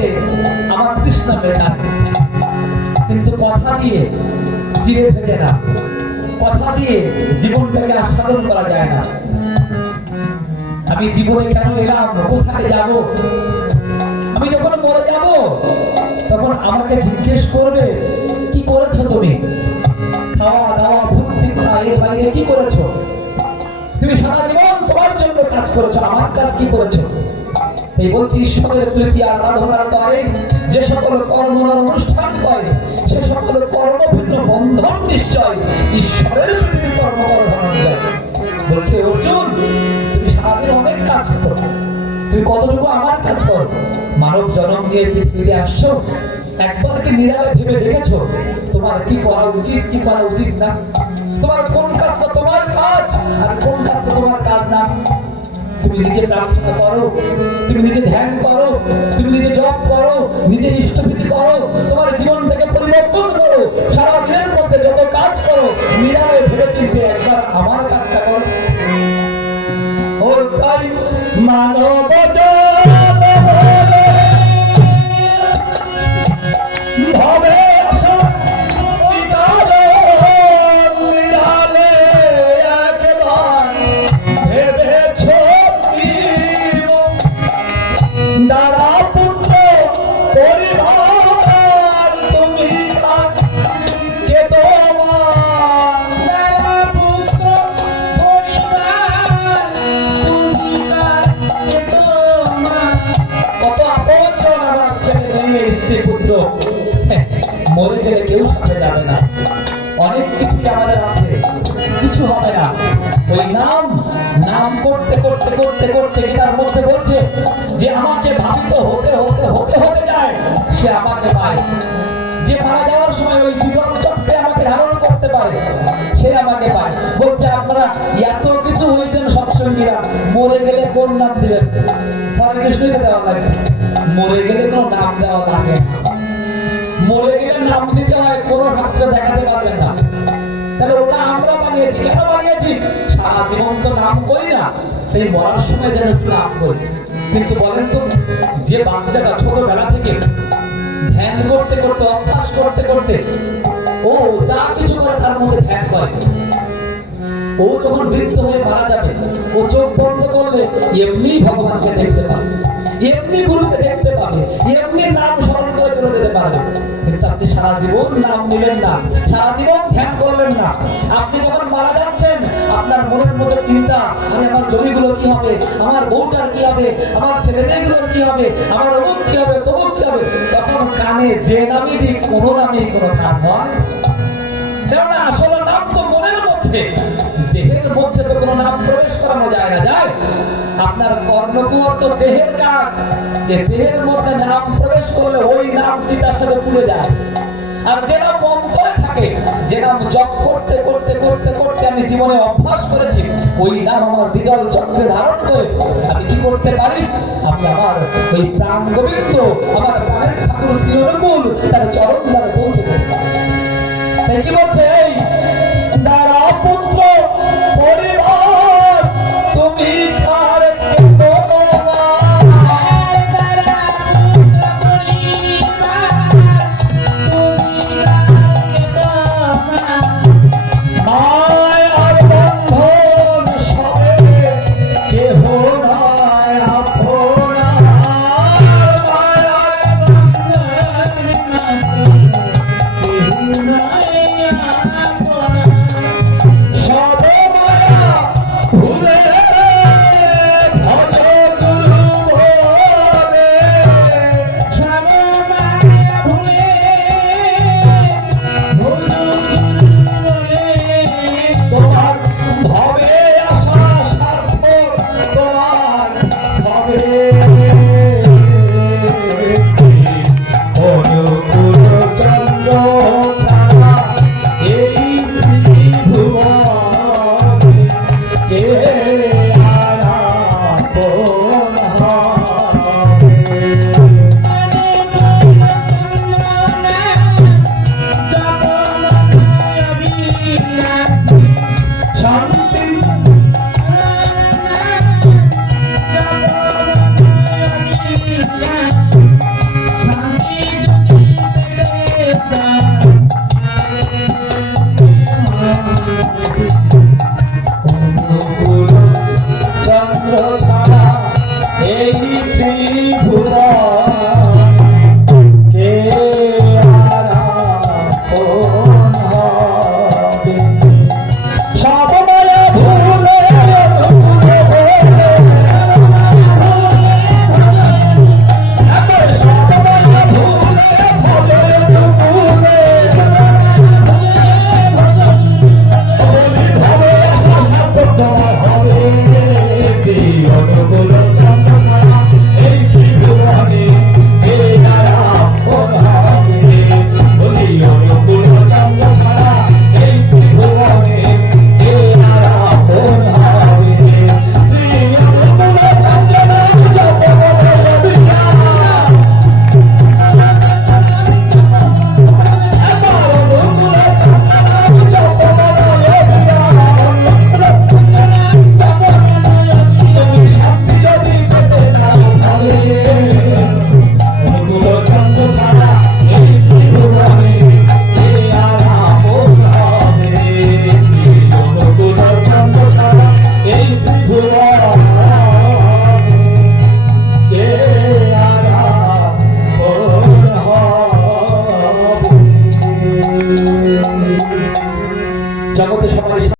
হতে আমার তৃষ্ণা মেটায় কিন্তু কথা দিয়ে চিড়ে ভেজে না। কথা দিয়ে জীবনটাকে আস্বাদন করা যায় না। আমি জীবনে কেন এলাম? কোথায় যাব? আমি যখন মরে যাব, তখন আমাকে জিজ্ঞেস করবে, কি করেছ তুমি? খাওয়া দাওয়া ভর্তি করা এর বাইরে কি করেছ? তুমি সারা জীবন তোমার জন্য কাজ করেছ, আমার কাজ কি করেছ? যে সকল অনুষ্ঠান করে, সে সকল বন্ধন নিশ্চয় ঈশ্বরের কর্ম বলছে, অর্জুন, তুমি সারাদিন অনেক কাজ করো। তুমি কতটুকু আমার কাজ করো? মানব জনম নিয়ে পৃথিবীতে আসছো? একবার কি নিরালে ভেবে দেখেছ? তোমার কি করা উচিত, কি করা উচিত না? তোমার কোন কাজটা তোমার কাজ, আর কোন কাজটা তোমার কাজ না? তুমি নিজে প্রার্থনা করো, তুমি নিজে ধ্যান করো, তুমি নিজে জপ করো, নিজে ইষ্টভীতি করো, তোমার স্ত্রী হ্যাঁ, মরে গেলে কেউ সাথে যাবে না। অনেক কিছুই আমাদের আছে কিছু হবে না। ওই নাম নাম করতে করতে করতে করতে গীতার মধ্যে বলছে যে আমাকে ভাবিত হতে হতে হতে হতে যায় সে আমাকে পায়। যে মারা যাওয়ার সময় ওই দ্বিদল চক্রে আমাকে ধারণ করতে পারে সে আমাকে পায়। বলছে আপনারা এত কিছু হয়েছেন সৎসঙ্গীরা মরে গেলে কোন নাম দিবেন? হরে কৃষ্ণকে দেওয়া লাগে। মরে গেলে কোনো নাম দেওয়া লাগে না। মরে গেলে নাম দিতে হয়, কোনো শাস্ত্রে দেখাতে পারবেন না। তাহলে ওটা আমরা বানিয়েছি, কেন বানিয়েছি? সারা জীবন তো নাম করি না এই মরার সময় যেন একটু নাম করি। কিন্তু বলেন তো, যে বাচ্চাটা ছোটবেলা থেকে ধ্যান করতে করতে, অভ্যাস করতে করতে, ও যা কিছু করে তার মধ্যে ধ্যান করে। ও যখন বৃদ্ধ হয়ে মারা যাবে, ও চোখ বন্ধ করলে এমনি ভগবানকে দেখতে পাবে। এমনি গুরুকে দেখতে পাবে, এমনি নাম স্মরণ করে চলে যেতে পারবে। কিন্তু আপনি সারা জীবন নাম নিলেন না, সারা জীবন ধ্যান করলেন না। আপনি যখন মারা যাচ্ছেন, আপনার মনের মধ্যে চিন্তা, আরে, আমার জমিগুলো কি হবে? আমার বউটার কি হবে? আমার ছেলে মেয়েগুলোর কি হবে? আমার অমুক কি হবে, তমুক কি হবে? তখন কানে যে নামই কোনো নামই কোনো মধ্যে দেহের মধ্যে তো কোনো নাম প্রবেশ করানো যায় না। যায় আপনার কর্ণকুয়ার তো দেহের কাজ। এ দেহের মধ্যে নাম প্রবেশ করলে ওই নাম চিতার সাথে পুড়ে যায়। আর যে নাম অন্তরে থাকে, যে নাম জপ করতে করতে করতে করতে আমি জীবনে অভ্যাস করেছি, ওই নাম আমার হৃদয় চক্রে ধারণ করে আমি কি করতে পারি? আমি আমার ওই প্রাণ গোবিন্দ, আমার প্রাণের ঠাকুর শ্রীরকুল তার চরণ দ্বারা পৌঁছে দেবো তাই কি বলছে এই? Senhor.